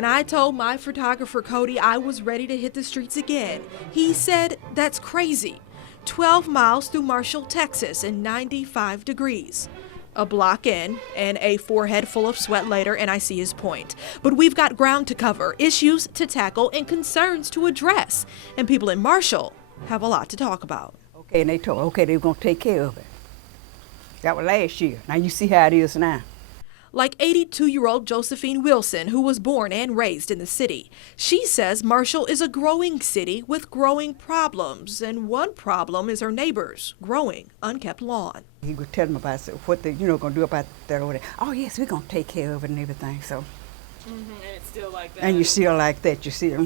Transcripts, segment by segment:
When I told my photographer Cody I was ready to hit the streets again, he said that's crazy. 12 miles through Marshall, Texas in 95 degrees. A block in and a forehead full of sweat later, and I see his point. But we've got ground to cover, issues to tackle, and concerns to address. And people in Marshall have a lot to talk about. Okay, and they told, okay, they were going to take care of it. That was last year. Now you see how it is now. Like 82-year-old Josephine Wilson, who was born and raised in the city. She says Marshall is a growing city with growing problems, and one problem is her neighbors' growing unkept lawn. He would tell them about what they, going to do about that over there. Oh yes, we're going to take care of it and everything. So. And it's still like that. And you still like that, you see.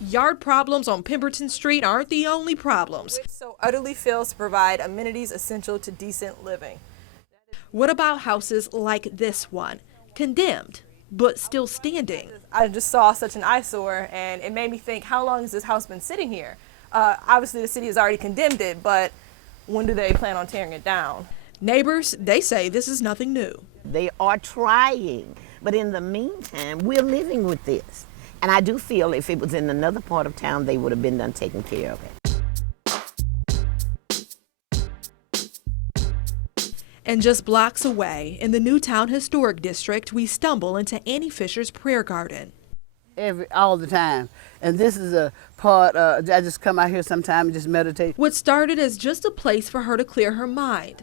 Yard problems on Pemberton Street aren't the only problems. Which so utterly fails to provide amenities essential to decent living. What about houses like this one? Condemned, but still standing. I just saw such an eyesore, and it made me think, how long has this house been sitting here? Obviously, the city has already condemned it, but when do they plan on tearing it down? Neighbors, they say this is nothing new. They are trying, but in the meantime, we're living with this. And I do feel if it was in another part of town, they would have been done taking care of it. And just blocks away, in the Newtown Historic District, we stumble into Annie Fisher's prayer garden. All the time. And this is a part, I just come out here sometime and just meditate. What started as just a place for her to clear her mind.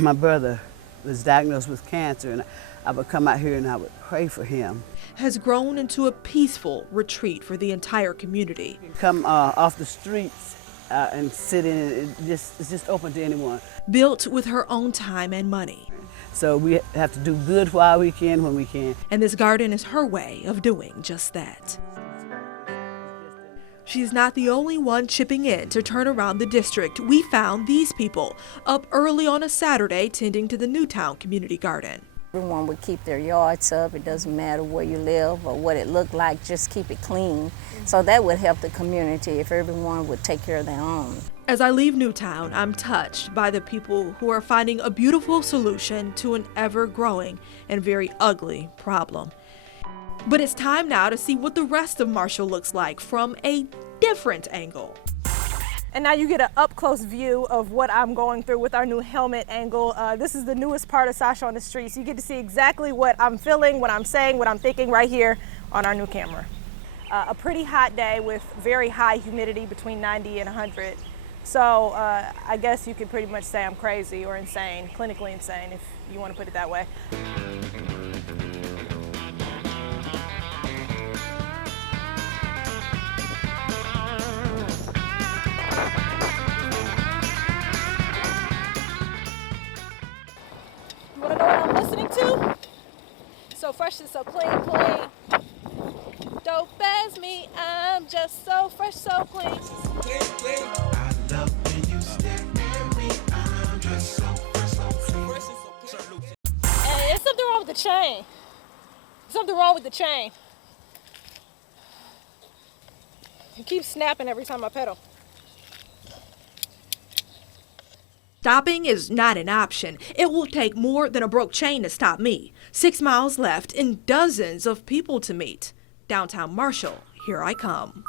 My brother was diagnosed with cancer, and I would come out here and I would pray for him. Has grown into a peaceful retreat for the entire community. Come off the streets and sit in it. It's just open to anyone. Built with her own time and money. So we have to do good while we can, when we can. And this garden is her way of doing just that. She's not the only one chipping in to turn around the district. We found these people up early on a Saturday tending to the Newtown Community Garden. Everyone would keep their yards up. It doesn't matter where you live or what it looked like, just keep it clean. So that would help the community if everyone would take care of their own. As I leave Newtown, I'm touched by the people who are finding a beautiful solution to an ever-growing and very ugly problem. But it's time now to see what the rest of Marshall looks like from a different angle. And now you get an up-close view of what I'm going through with our new helmet angle. This is the newest part of Sasha on the Streets. You get to see exactly what I'm feeling, what I'm saying, what I'm thinking right here on our new camera. A pretty hot day with very high humidity between 90 and 100. So I guess you could pretty much say I'm crazy or insane, clinically insane, if you want to put it that way. You want to know what I'm listening to? So fresh and so clean, clean. Dope as me, I'm just so fresh, so clean. And there's something wrong with the chain. Something wrong with the chain. It keeps snapping every time I pedal. Stopping is not an option. It will take more than a broke chain to stop me. 6 miles left and dozens of people to meet. Downtown Marshall, here I come.